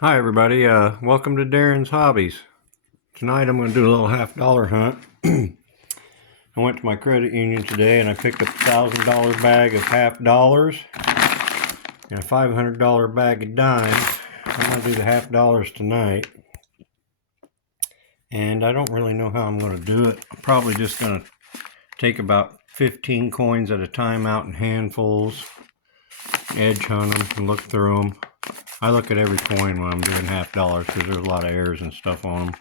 Hi everybody, welcome to Darren's Hobbies. Tonight I'm going to do a little $half hunt. I went to my credit union today and I picked up a $1,000 bag of half dollars and a $500 bag of dimes. I'm going to do the half dollars tonight. And I don't really know how I'm going to do it. I'm probably just going to take about 15 coins at a time out in handfuls, edge hunt them and look through them. I look at every coin when I'm doing half dollars because there's a lot of errors and stuff on them.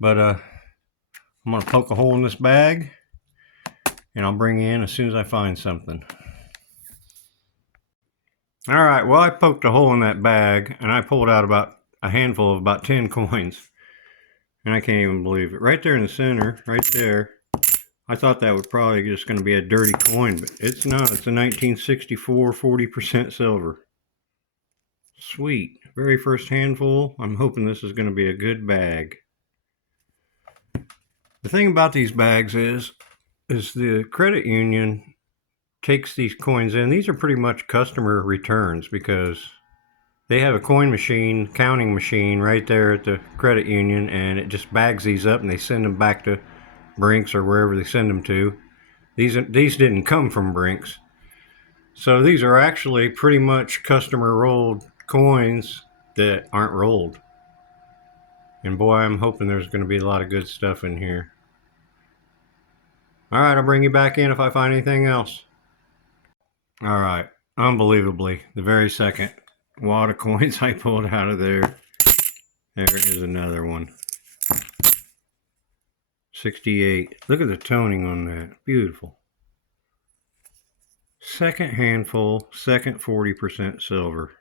But I'm going to poke a hole in this bag and I'll bring you in as soon as I find something. Alright, well I poked a hole in that bag and I pulled out about a handful of about 10 coins. And I can't even believe it. Right there in the center, right there, I thought that was probably just going to be a dirty coin, but it's not. It's a 1964 40% silver. Sweet. Very first handful. I'm hoping this is going to be a good bag. The thing about these bags is the credit union takes these coins in. These are pretty much customer returns because they have a coin machine, counting machine right there at the credit union, and it just bags these up and they send them back to Brinks or wherever they send them to. These didn't come from Brinks. So these are actually pretty much customer rolled coins that aren't rolled. And boy, I'm hoping there's going to be a lot of good stuff in here. All right, I'll bring you back in if I find anything else. All right, unbelievably, the very second wad of coins I pulled out of there, there is another one. 68. Look at the toning on that. Beautiful. Second handful, second 40% silver.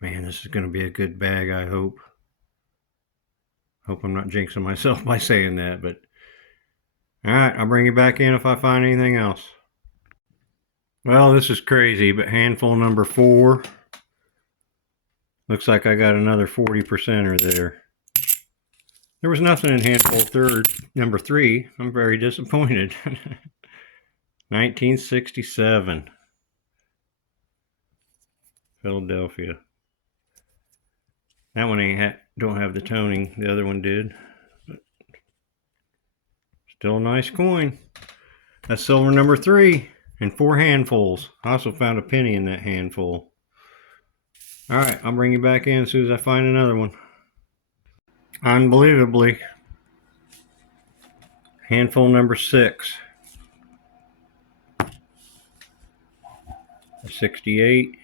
Man, this is going to be a good bag, I hope. Hope I'm not jinxing myself by saying that, but alright, I'll bring you back in if I find anything else. Well, this is crazy, but handful number 4. Looks like I got another 40%er there. There was nothing in handful number 3. I'm very disappointed. 1967. Philadelphia. That one don't have the toning. The other one did. But still a nice coin. That's silver number 3 in 4 handfuls. I also found a penny in that handful. Alright, I'll bring you back in as soon as I find another one. Unbelievably, handful number 6. 68.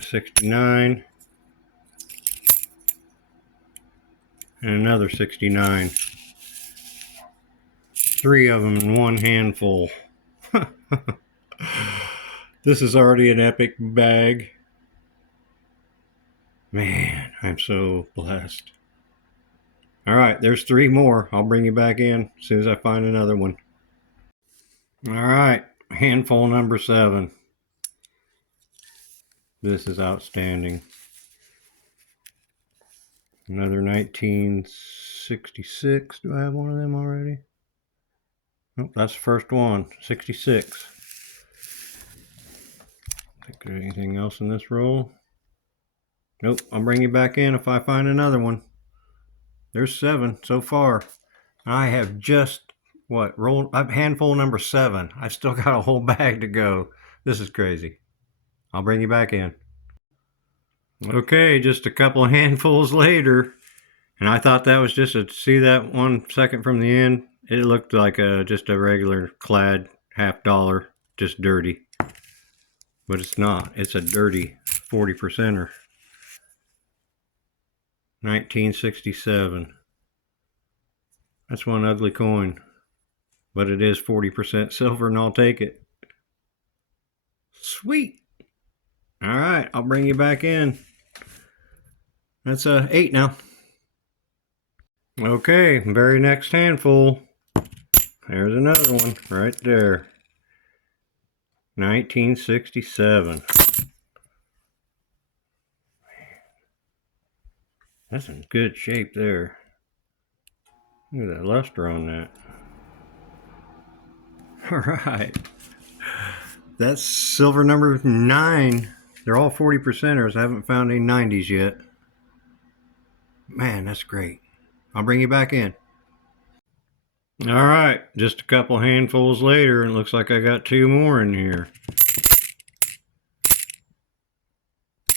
69. And another 69. 3 of them in one handful. This is already an epic bag. Man, I'm so blessed. Alright, there's 3 more. I'll bring you back in as soon as I find another one. Alright, handful number 7. This is outstanding. Another 1966. Do I have one of them already? Nope, that's the first one. 66. Think there's anything else in this roll? Nope, I'll bring you back in if I find another one. There's 7 so far. I have just, rolled up handful number 7. I've still got a whole bag to go. This is crazy. I'll bring you back in. Okay, just a couple of handfuls later. And I thought that was just see that 1 second from the end? It looked like just a regular clad half dollar, just dirty. But it's not. It's a dirty 40%er. 1967. That's one ugly coin. But it is 40% silver and I'll take it. Sweet. Alright, I'll bring you back in. That's 8 now. Okay, very next handful. There's another one right there. 1967. That's in good shape there. Look at that luster on that. All right. That's silver number 9. They're all 40 percenters. I haven't found any 90s yet. Man, that's great. I'll bring you back in. All right, just a couple handfuls later, and it looks like I got 2 more in here.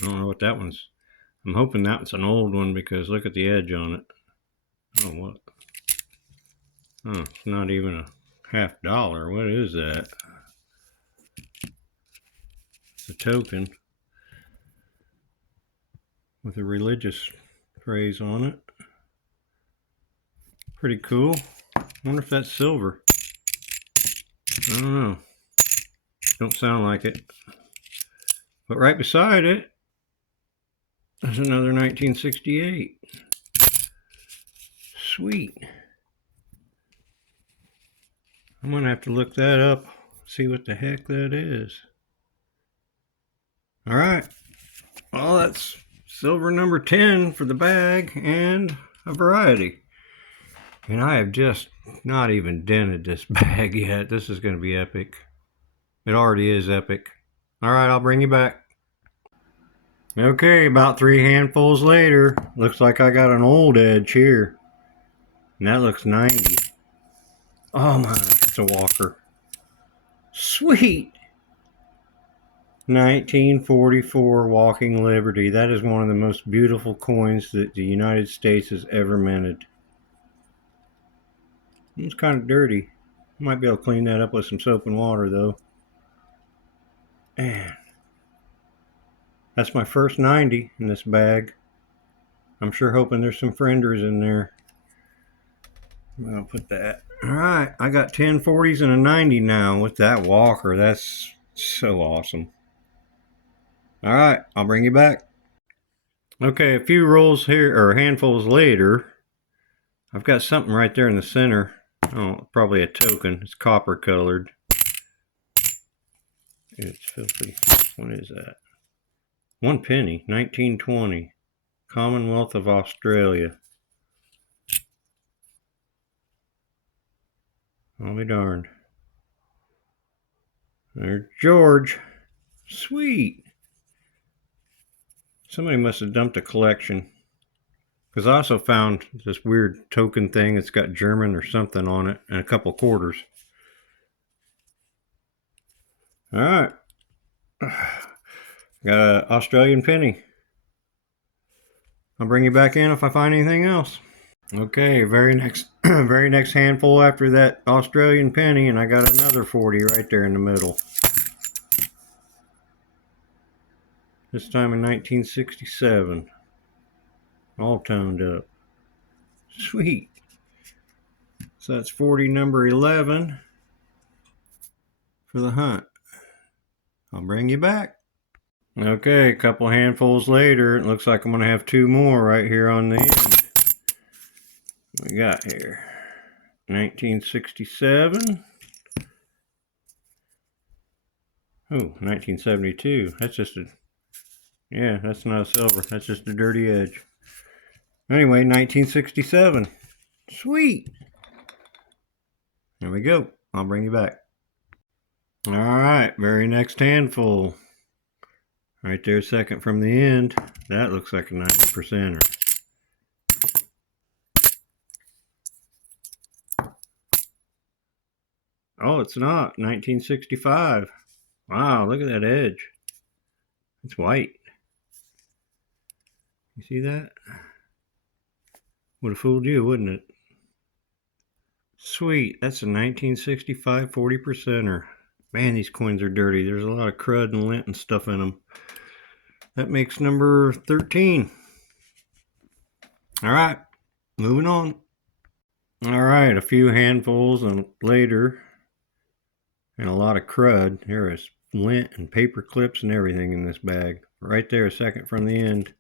I don't know what that one's. I'm hoping that's an old one because look at the edge on it. Oh, what? Oh, it's not even a $50. What is that? It's a token with a religious phrase on it. Pretty cool. I wonder if that's silver. I don't know. Don't sound like it. But right beside it, there's another 1968. Sweet. I'm going to have to look that up, see what the heck that is. All right. Well, that's silver number 10 for the bag and a variety. And I have just not even dented this bag yet. This is going to be epic. It already is epic. All right, I'll bring you back. Okay, about 3 handfuls later, looks like I got an old edge here. And that looks 90. Oh my, it's a walker. Sweet. 1944 Walking Liberty. That is one of the most beautiful coins that the United States has ever minted. It's kind of dirty. Might be able to clean that up with some soap and water though. Man. That's my first 90 in this bag. I'm sure hoping there's some frienders in there. I'll put that. Alright, I got 10 40s and a 90 now with that walker. That's so awesome. Alright, I'll bring you back. Okay, a few rolls here, or handfuls later, I've got something right there in the center. Oh, probably a token. It's copper colored. It's filthy. What is that? 1 penny, 1920. Commonwealth of Australia. I'll be darned. There's George. Sweet. Somebody must have dumped a collection. Because I also found this weird token thing that's got German or something on it and a couple quarters. Alright. Got an Australian penny. I'll bring you back in if I find anything else. Okay, very next handful after that Australian penny, and I got another 40 right there in the middle. This time in 1967. All toned up. Sweet. So that's 40 number 11 for the hunt. I'll bring you back. Okay, a couple handfuls later, it looks like I'm going to have 2 more right here on the end. What we got here? 1967. Oh, 1972. That's just a... Yeah, that's not a silver. That's just a dirty edge. Anyway, 1967. Sweet. There we go. I'll bring you back. All right, very next handful. Right there, second from the end. That looks like a 90%er. Oh, it's not. 1965. Wow, look at that edge. It's white. You see that? Would have fooled you, wouldn't it? Sweet. That's a 1965 40%er. Man, these coins are dirty. There's a lot of crud and lint and stuff in them. That makes number 13. All right, moving on. All right, a few handfuls and later, and a lot of crud. There is lint and paper clips and everything in this bag. Right there, second from the end.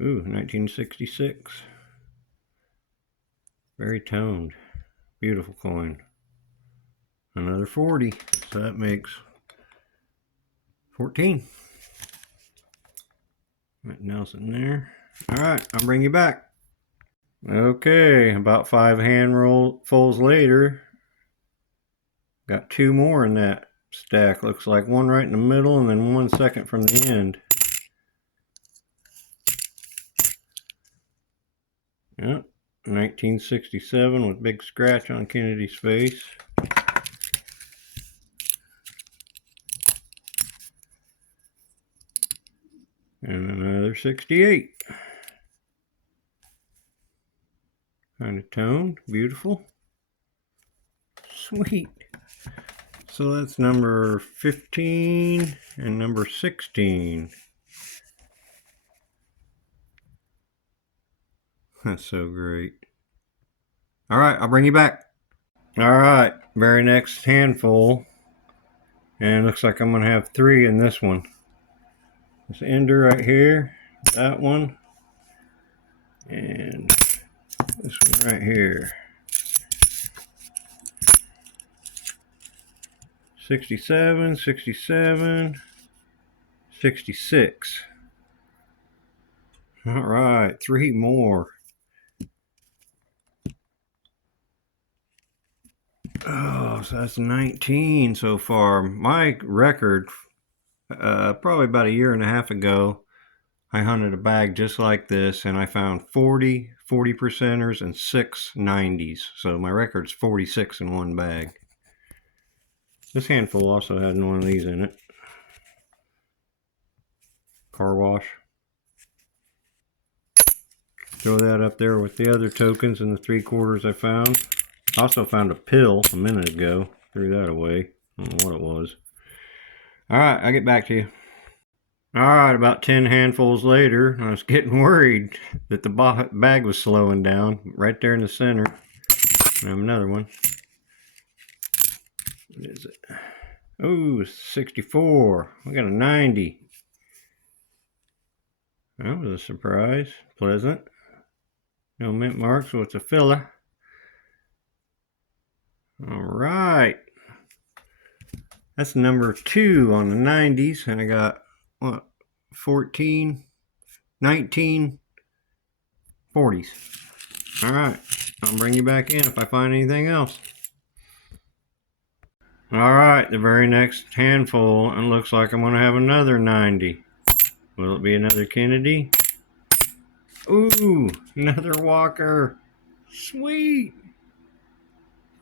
Ooh, 1966. Very toned. Beautiful coin. Another 40. So that makes 14. Nothing else in there. Alright, I'll bring you back. Okay, about 5 handfuls later, got 2 more in that stack. Looks like one right in the middle and then 1 second from the end. Yep, 1967 with big scratch on Kennedy's face. And another 68. Kind of toned, beautiful. Sweet. So that's number 15 and number 16. That's so great. All right, I'll bring you back. All right, very next handful. And it looks like I'm going to have 3 in this one. This ender right here, that one, and this one right here. 67, 67, 66. All right, 3 more. Oh, so that's 19 so far. My record, probably about a year and a half ago, I hunted a bag just like this and I found 40 percenters and 6 90s. So my record's 46 in one bag. This handful also had one of these in it. Car wash. Throw that up there with the other tokens and the 3/4 I found. I also found a pill a minute ago. Threw that away. I don't know what it was. Alright, I'll get back to you. Alright, about 10 handfuls later, I was getting worried that the bag was slowing down. Right there in the center. I have another one. What is it? Oh, 64. We got a 90. That was a surprise. Pleasant. No mint marks, so it's a filler. Alright. That's number 2 on the 90s. And I got, what, 14, 19, 40s. Alright. I'll bring you back in if I find anything else. Alright, the very next handful, and looks like I'm going to have another 90. Will it be another Kennedy? Ooh, another Walker. Sweet.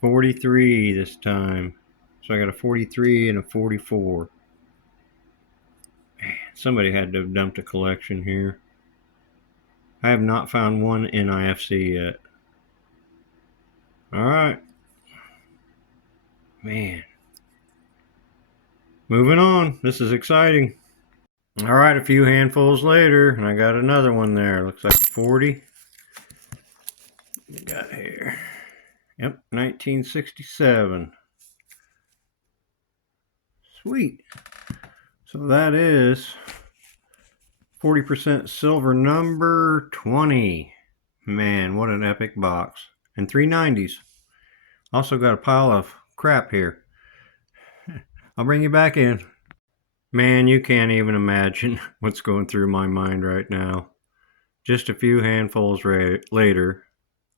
43 this time. So I got a 43 and a 44. Man, somebody had to have dumped a collection here. I have not found one NIFC yet. Alright. Man. Moving on. This is exciting. Alright, a few handfuls later, and I got another one there. Looks like a 40. What we got here? Yep, 1967. Sweet. So that is 40% silver number 20. Man, what an epic box. And 3 90s. Also got a pile of crap here. I'll bring you back in. Man, you can't even imagine what's going through my mind right now. Just a few handfuls later,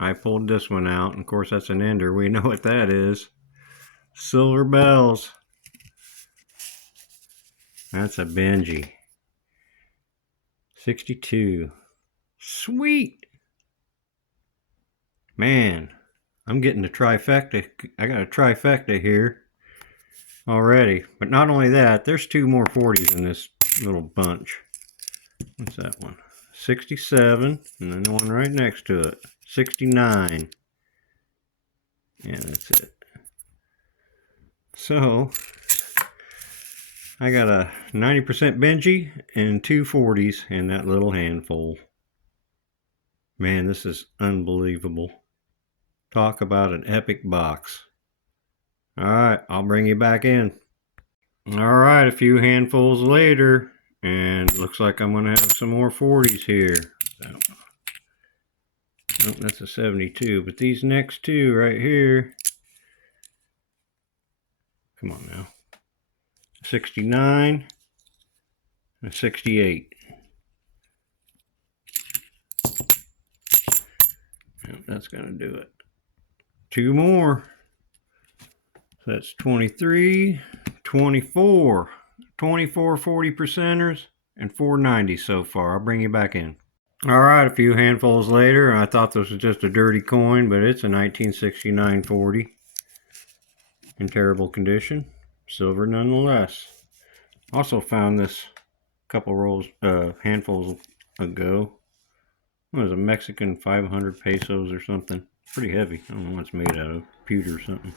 I pulled this one out. And of course, that's an ender. We know what that is. Silver bells. That's a Benji. 62. Sweet. Man, I'm getting a trifecta. I got a trifecta here already. But not only that, there's 2 more 40s in this little bunch. What's that one? 67, and then the one right next to it. 69. And that's it. So, I got a 90% Benji and 2 40s in that little handful. Man, this is unbelievable. Talk about an epic box. Alright, I'll bring you back in. Alright, a few handfuls later, and looks like I'm going to have some more 40s here. Oh, that's a 72, but these next 2 right here, come on now, 69 and 68. that's going to do it. 2 more. So that's 23, 24, 24 40 percenters, and 490 so far. I'll bring you back in. All right, a few handfuls later, I thought this was just a dirty coin, but it's a 1969 40 in terrible condition. Silver nonetheless. Also found this couple handfuls ago. It was a Mexican 500 pesos or something. Pretty heavy. I don't know what it's made out of. Pewter or something.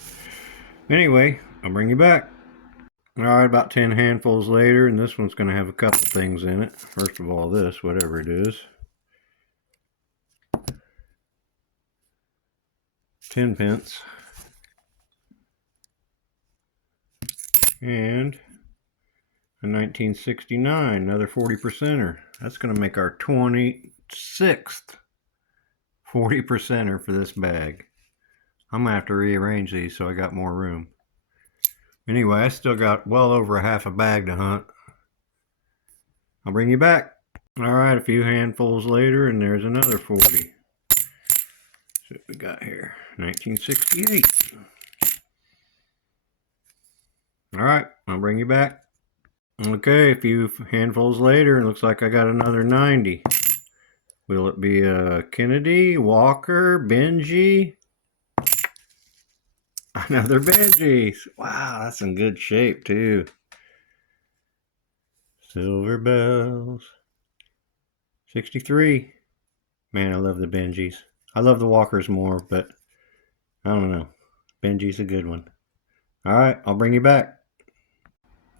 Anyway, I'll bring you back. Alright, about 10 handfuls later, and this one's going to have a couple things in it. First of all, this, whatever it is. 10 pence. And a 1969, another 40 percenter. That's going to make our 26th 40 percenter for this bag. I'm going to have to rearrange these so I got more room. Anyway, I still got well over a half a bag to hunt. I'll bring you back. Alright, a few handfuls later, and there's another 40. See what we got here. 1968. Alright, I'll bring you back. Okay, a few handfuls later, it looks like I got another 90. Will it be a Kennedy, Walker, Benji? Another Benji. Wow, that's in good shape too. Silver bells. 63. Man, I love the Benjis. I love the Walkers more, but I don't know. Benji's a good one. Alright, I'll bring you back.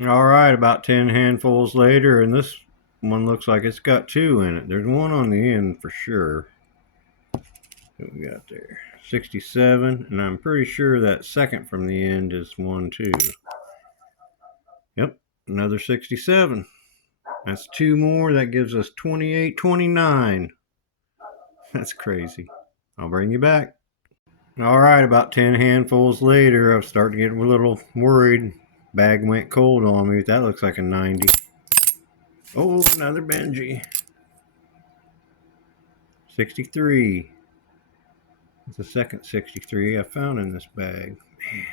Alright, about 10 handfuls later, and this one looks like it's got 2 in it. There's one on the end for sure. What we got there? 67, and I'm pretty sure that second from the end is 1 too. Yep, another 67. That's 2 more. That gives us 28, 29. That's crazy. I'll bring you back. Alright, about 10 handfuls later, I was starting to get a little worried. Bag went cold on me. That looks like a 90. Oh, another Benji. 63. It's the second 63 I found in this bag. Man,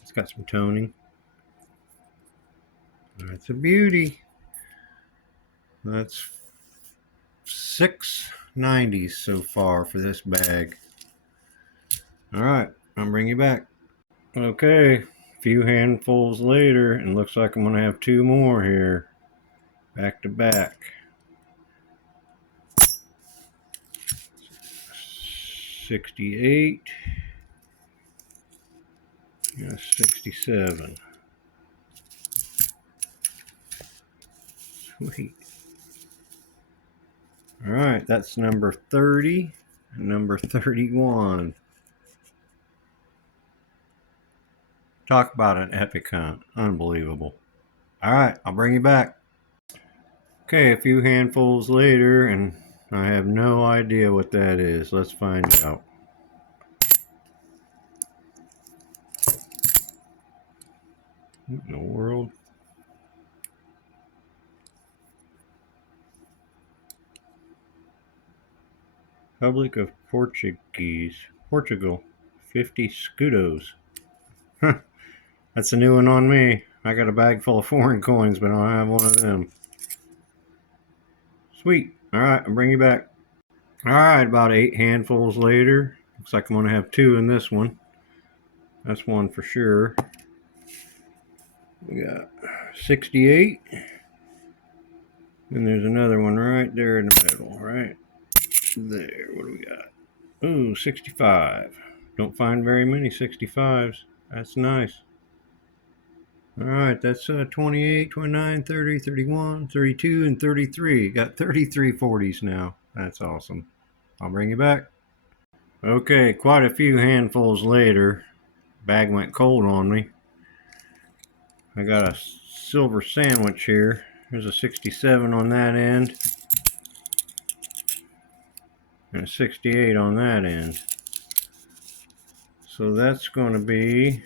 it's got some toning. That's a beauty. That's 6 90s so far for this bag. Alright, I'll bring you back. Okay, a few handfuls later, and looks like I'm going to have 2 more here. Back to back. 68. And 67. Sweet. Alright, that's number 30 and number 31. Talk about an epic hunt. Unbelievable. Alright, I'll bring you back. Okay, a few handfuls later, and I have no idea what that is. Let's find out. What in the world? Republic of Portugal. 50 scudos. Huh. That's a new one on me. I got a bag full of foreign coins, but I don't have one of them. Sweet. Alright, I'll bring you back. Alright, about 8 handfuls later. Looks like I'm going to have 2 in this one. That's one for sure. We got 68. And there's another one right there in the middle, right there. What do we got? Ooh, 65. Don't find very many 65s. That's nice. Alright, that's 28, 29, 30, 31, 32, and 33. Got 33 40s now. That's awesome. I'll bring you back. Okay, quite a few handfuls later. Bag went cold on me. I got a silver sandwich here. There's a 67 on that end. And a 68 on that end. So that's going to be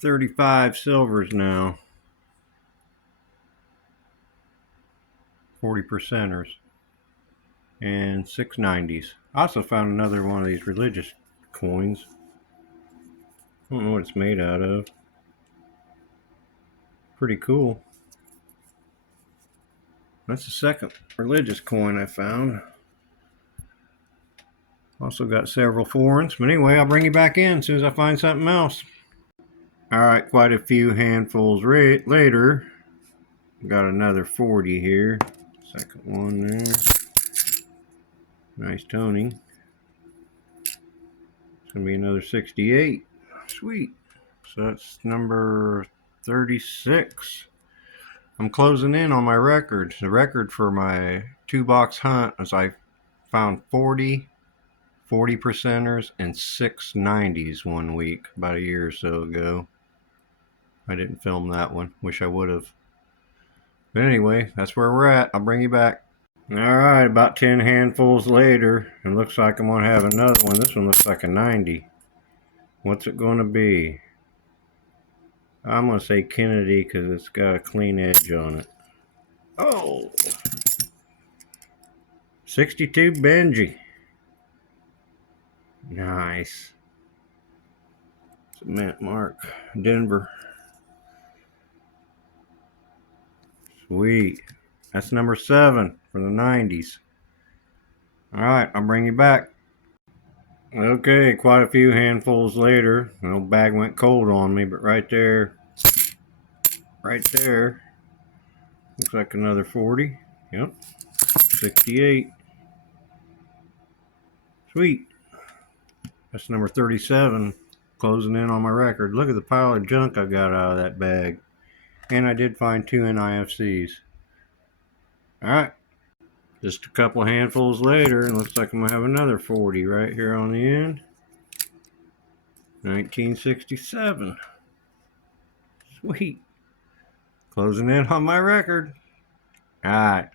35 silvers now. 40 percenters. and 690s. I also found another one of these religious coins. I don't know what it's made out of. Pretty cool. That's the second religious coin I found. Also got several foreigns. But anyway, I'll bring you back in as soon as I find something else. Alright, quite a few handfuls later. Got another 40 here. Second one there. Nice toning. It's going to be another 68. Sweet. So that's number 36. I'm closing in on my record. The record for my 2-box hunt is I found 40 percenters and 6 90s one week about a year or so ago. I didn't film that one. Wish I would have. But anyway, that's where we're at. I'll bring you back. Alright, about 10 handfuls later, it looks like I'm going to have another one. This one looks like a 90. What's it going to be? I'm going to say Kennedy because it's got a clean edge on it. Oh! 62 Benji. Nice. Cement mark. Denver. Sweet. That's number 7 for the 90s. Alright, I'll bring you back. Okay, quite a few handfuls later. The old bag went cold on me, but right there, looks like another 40. Yep. 68. Sweet. That's number 37. Closing in on my record. Look at the pile of junk I got out of that bag. And I did find 2 NIFCs. Alright. Just a couple handfuls later, and looks like I'm going to have another 40 right here on the end. 1967. Sweet. Closing in on my record. Alright.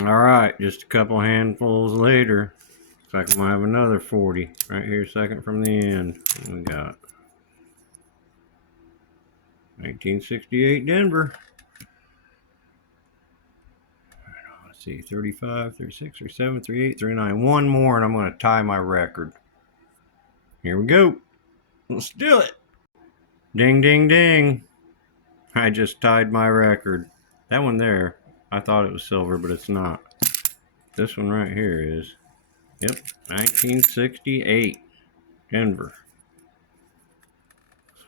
Alright, just a couple handfuls later. Looks like I'm going to have another 40 right here, second from the end. What we got? 1968 Denver. Let's see, 35, 36, 37, 38, 39. One more and I'm going to tie my record. Here we go. Let's do it. Ding, ding, ding. I just tied my record. That one there, I thought it was silver, but it's not. This one right here is, yep, 1968 Denver.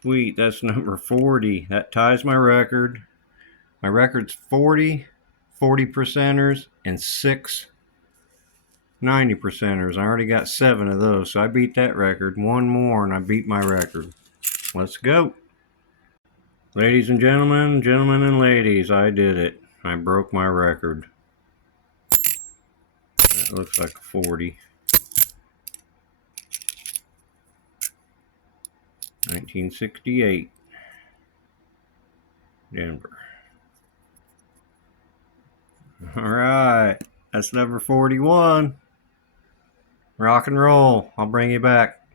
Sweet, that's number 40. That ties my record. My record's 40 percenters, and 6 90 percenters. I already got 7 of those, so I beat that record. One more, and I beat my record. Let's go. Ladies and gentlemen, gentlemen and ladies, I did it. I broke my record. That looks like a 40. 1968. Denver. Alright, that's number 41. Rock and roll. I'll bring you back.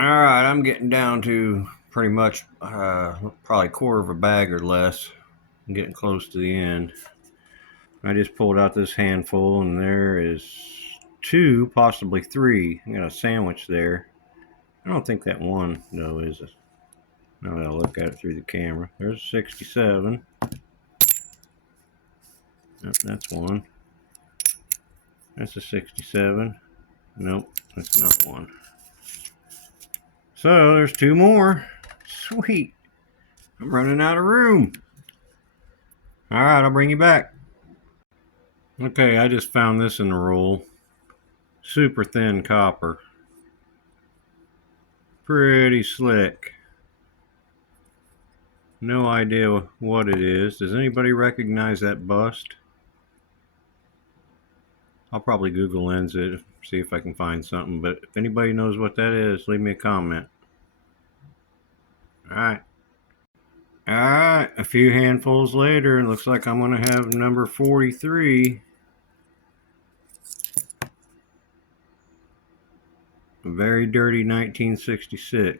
Alright, I'm getting down to pretty much probably a quarter of a bag or less. I'm getting close to the end. I just pulled out this handful and there is 2, possibly 3. I got a sandwich there. I don't think that one though is it. Now that I look at it through the camera. There's a 67. Yep, that's one. That's a 67. Nope, that's not one. So there's 2 more. Sweet. I'm running out of room. Alright, I'll bring you back. Okay, I just found this in the roll. Super thin copper. Pretty slick. No idea what it is. Does anybody recognize that bust? I'll probably Google Lens it, see if I can find something. But if anybody knows what that is, leave me a comment. Alright. Alright, a few handfuls later, it looks like I'm going to have number 43. A very dirty 1966.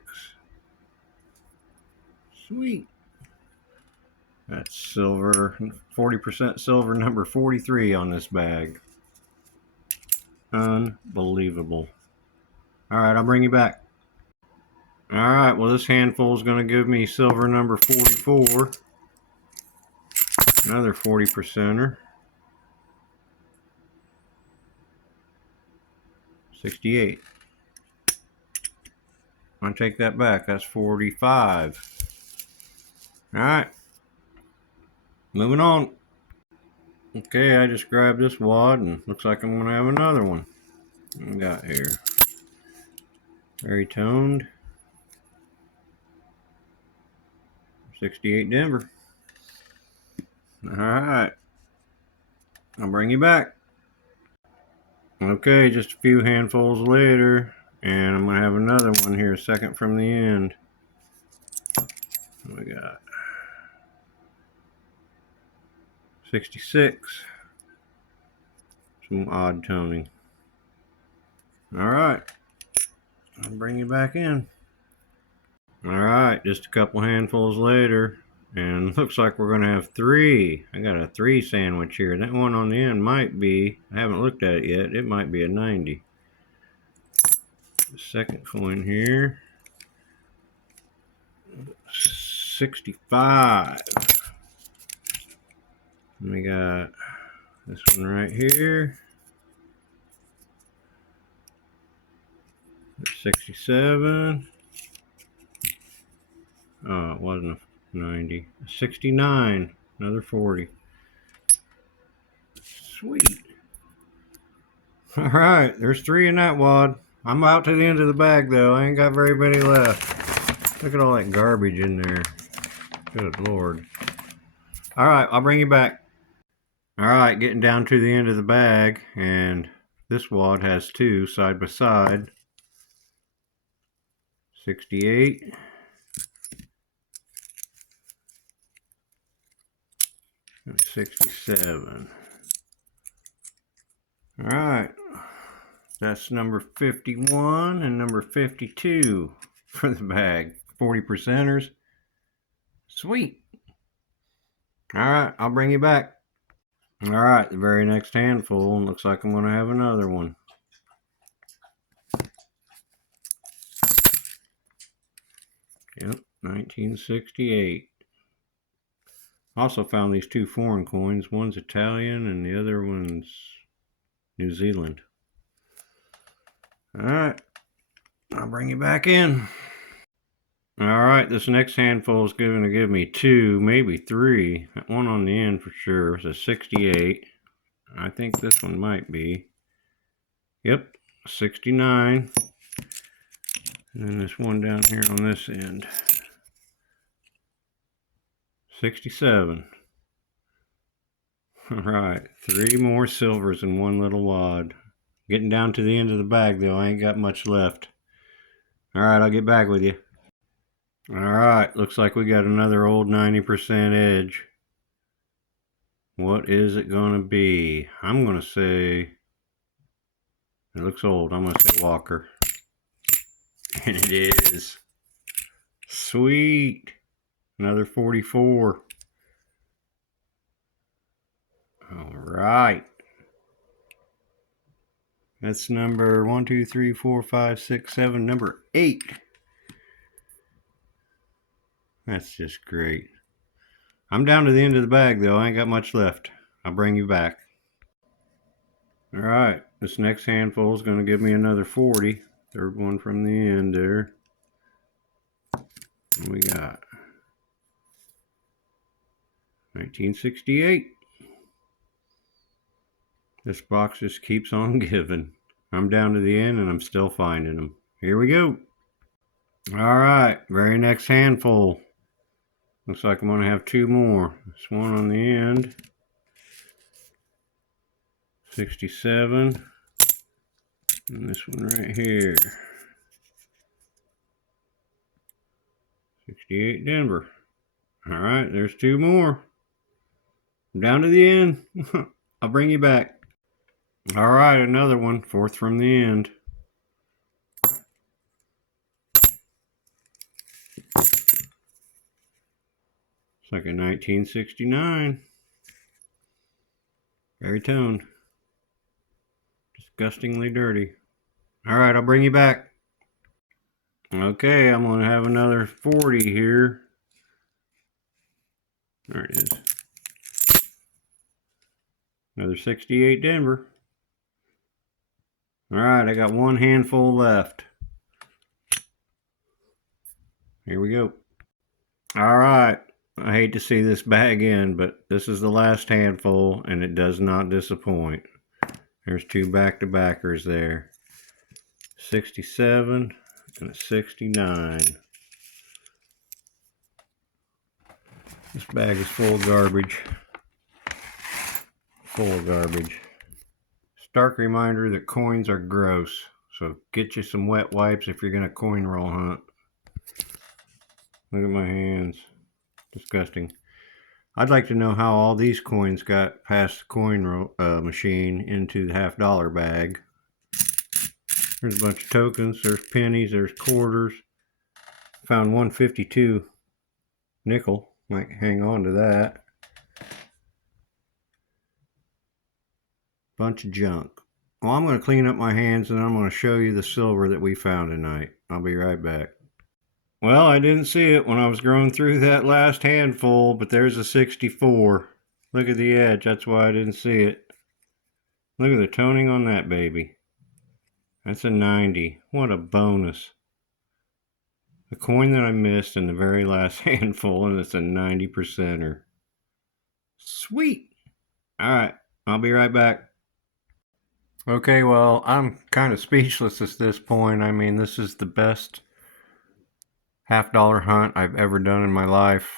Sweet. That's silver, 40% silver, number 43 on this bag. Unbelievable. All right, I'll bring you back. All right, well, this handful is going to give me silver number 44. Another 40%er. 68. I'll take that back. That's 45. All right. Moving on. Okay, I just grabbed this wad and looks like I'm going to have another one. What we got here? Very toned. 68 Denver. All right. I'll bring you back. Okay, just a few handfuls later, and I'm going to have another one here, second from the end. What we got? 66. Some odd toning. All right. I'll bring you back in. All right, just a couple handfuls later, and looks like we're going to have three. I got a 3 sandwich here. That one on the end might be, I haven't looked at it yet, it might be a 90. The second coin here, 65. And we got this one right here, 67. Oh, it wasn't a 90. 69. Another 40. Sweet. All right, there's 3 in that wad. I'm out to the end of the bag, though. I ain't got very many left. Look at all that garbage in there. Good Lord. All right, I'll bring you back. All right, getting down to the end of the bag, and this wad has 2 side by side. 68. And 67. All right, that's number 51 and number 52 for the bag. 40%ers. Sweet. All right, I'll bring you back. All right, the very next handful. Looks like I'm going to have another one. Yep, 1968. Also found these 2 foreign coins. One's Italian and the other one's New Zealand. All right, I'll bring you back in. All right, this next handful is going to give me 2, maybe 3. That one on the end for sure is a 68. I think this one might be. Yep, 69. And then this one down here on this end. 67. All right, 3 more silvers in one little wad. Getting down to the end of the bag though, I ain't got much left. All right, I'll get back with you. All right, looks like we got another old 90% edge. What is it gonna be? I'm gonna say, it looks old, I'm gonna say Walker. And it is. Sweet. Another 44. All right. That's number 1, 2, 3, 4, 5, 6, 7, number 8. That's just great. I'm down to the end of the bag though. I ain't got much left. I'll bring you back. All right. This next handful is going to give me another 40. Third one from the end there. What we got? 1968. This box just keeps on giving. I'm down to the end and I'm still finding them. Here we go. All right, very next handful. Looks like I'm going to have 2 more. This one on the end. 67. And this one right here. 68 Denver. All right, there's 2 more. I'm down to the end. I'll bring you back. All right, another one. 4th from the end. It's like a 1969. Very toned. Disgustingly dirty. Alright, I'll bring you back. Okay, I'm going to have another 40 here. There it is. Another 68 Denver. Alright, I got one handful left. Here we go. Alright, I hate to see this bag in, but this is the last handful and it does not disappoint. There's two back-to-backers there. 67 and a 69. This bag is full of garbage. Full of garbage. Stark reminder that coins are gross. So get you some wet wipes if you're going to coin roll hunt. Look at my hands. Disgusting. I'd like to know how all these coins got past the coin machine into the $50 bag. There's a bunch of tokens. There's pennies. There's quarters. Found 152 nickel. Might hang on to that. Bunch of junk. Well, I'm going to clean up my hands and I'm going to show you the silver that we found tonight. I'll be right back. Well, I didn't see it when I was going through that last handful, but there's a 64. Look at the edge. That's why I didn't see it. Look at the toning on that baby. That's a 90. What a bonus. The coin that I missed in the very last handful, and it's a 90%er. Sweet. Alright, I'll be right back. Okay, well, I'm kind of speechless at this point. I mean, this is the best $50 hunt I've ever done in my life.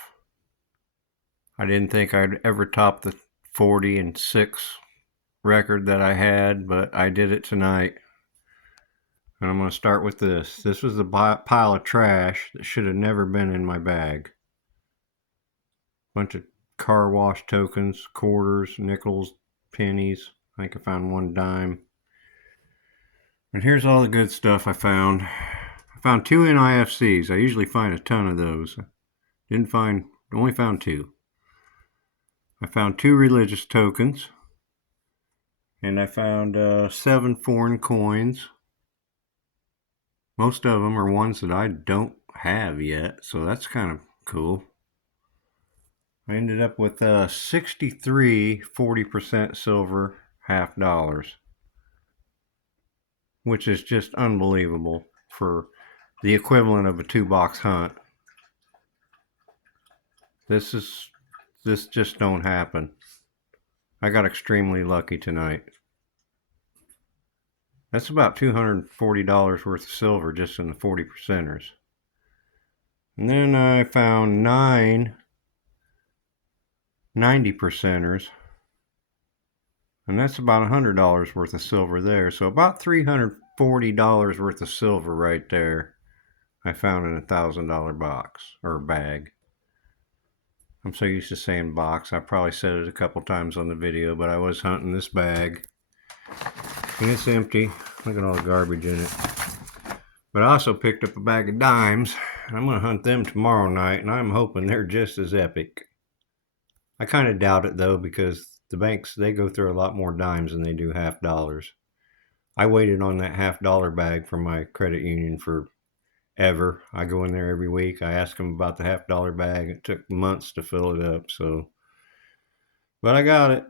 I didn't think I'd ever top the 40 and 6 record that I had, but I did it tonight. And I'm going to start with this. This was a pile of trash that should have never been in my bag. Bunch of car wash tokens, quarters, nickels, pennies. I think I found one dime. And here's all the good stuff I found. I found 2 NIFCs. I usually find a ton of those. Only found 2. I found 2 religious tokens. And I found 7 foreign coins. Most of them are ones that I don't have yet, so that's kind of cool. I ended up with 63 40% silver $50, which is just unbelievable for the equivalent of a 2-box hunt. This just don't happen. I got extremely lucky tonight. That's about $240 worth of silver just in the 40%ers. And then I found 9 90%ers. And that's about $100 worth of silver there. So about $340 worth of silver right there. I found in a $1,000 box or bag. I'm so used to saying box. I probably said it a couple times on the video, but I was hunting this bag. And it's empty. Look at all the garbage in it. But I also picked up a bag of dimes. And I'm going to hunt them tomorrow night. And I'm hoping they're just as epic. I kind of doubt it though, because the banks, they go through a lot more dimes than they do $50. I waited on that $50 bag from my credit union forever. I go in there every week. I ask them about the $50 bag. It took months to fill it up. But I got it.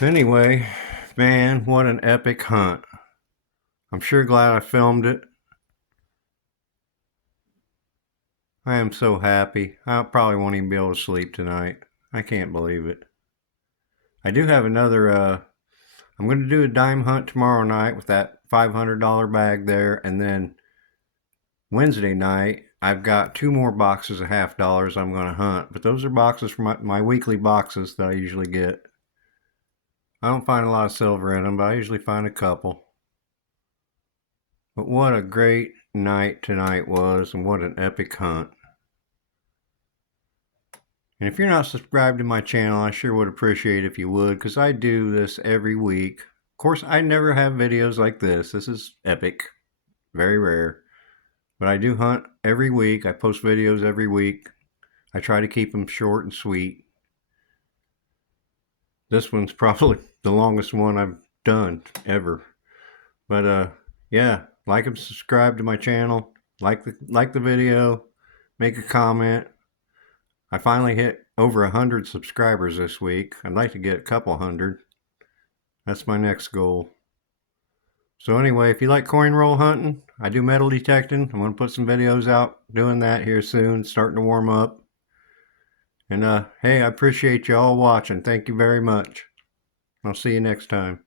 Anyway, man, what an epic hunt. I'm sure glad I filmed it. I am so happy. I probably won't even be able to sleep tonight. I can't believe it. I do have another, I'm going to do a dime hunt tomorrow night with that $500 bag there. And then Wednesday night, I've got 2 more boxes of $50 I'm going to hunt. But those are boxes from my weekly boxes that I usually get. I don't find a lot of silver in them, but I usually find a couple. But what a great night tonight was, and what an epic hunt. And if you're not subscribed to my channel, I sure would appreciate if you would, because I do this every week. Of course, I never have videos like this. This is epic. Very rare. But I do hunt every week. I post videos every week. I try to keep them short and sweet. This one's probably the longest one I've done ever. But yeah, like and subscribe to my channel. Like the video. Make a comment. I finally hit over 100 subscribers this week. I'd like to get a couple hundred. That's my next goal. So anyway, if you like coin roll hunting, I do metal detecting. I'm going to put some videos out doing that here soon, starting to warm up. And hey, I appreciate you all watching. Thank you very much. I'll see you next time.